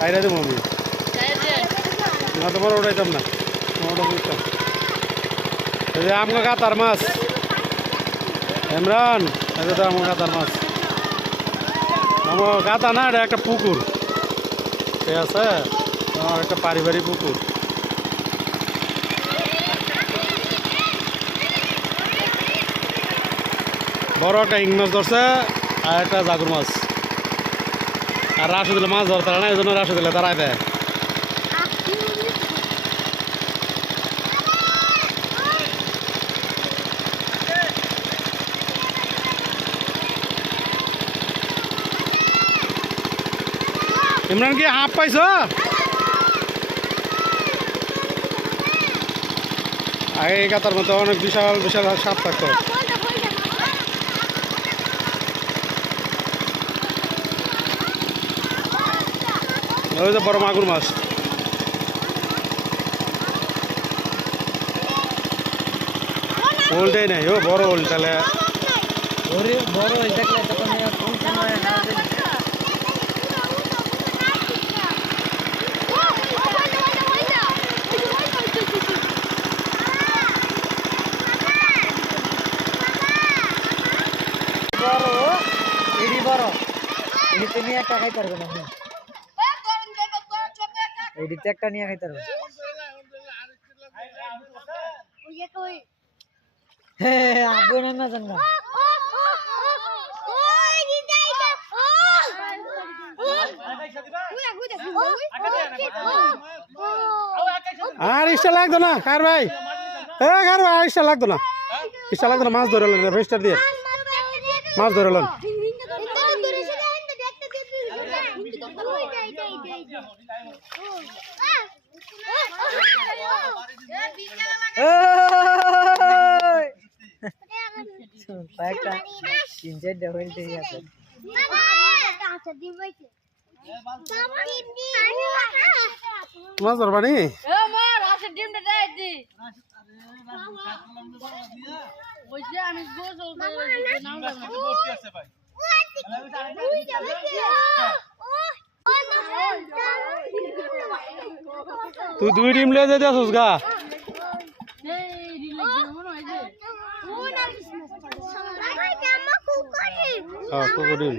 খাইরা দেবো আমি না তোমার ওটাইতাম না ওটা বুঝতাম এই যে আমগা কাতার মাছ ইমরান এই যে আমগা কাতার মাছ আমার কাতা না এটা একটা পুকুর ঠিক আছে আমার একটা পারিবারিক পুকুর বড় একটা ইং মাছ ধরছে আর একটা জাগুর মাছ আর রাসু দিলে মাছ ধরতে না এই জন্য রাসু দিলে দাঁড়ায় দেয় ইমরান কি হাফ পাইছ আগে এই কাতার মতো অনেক বিশাল বিশাল সাপ থাকতো ওই যে বড় মাগুর মাছ ওলটাই নাই ও বড় ওল তাহলে বড় ওল দেখলে তখন কোন সময় বড় এদিকে নিয়ে একটা খাইতে পারবো না এদিকে একটা নিয়ে খাইতে পারবো হ্যাঁ আবু না জান না আর ইচ্ছা লাগতো না কার ভাই কার ভাই ইচ্ছা লাগতো না মাছ ধরে ফেস্টার দিয়ে মাছ ধরে মাছ ধরবানি তুই দুই ডিম লে যেতে আসুস গা কুকুর ডিম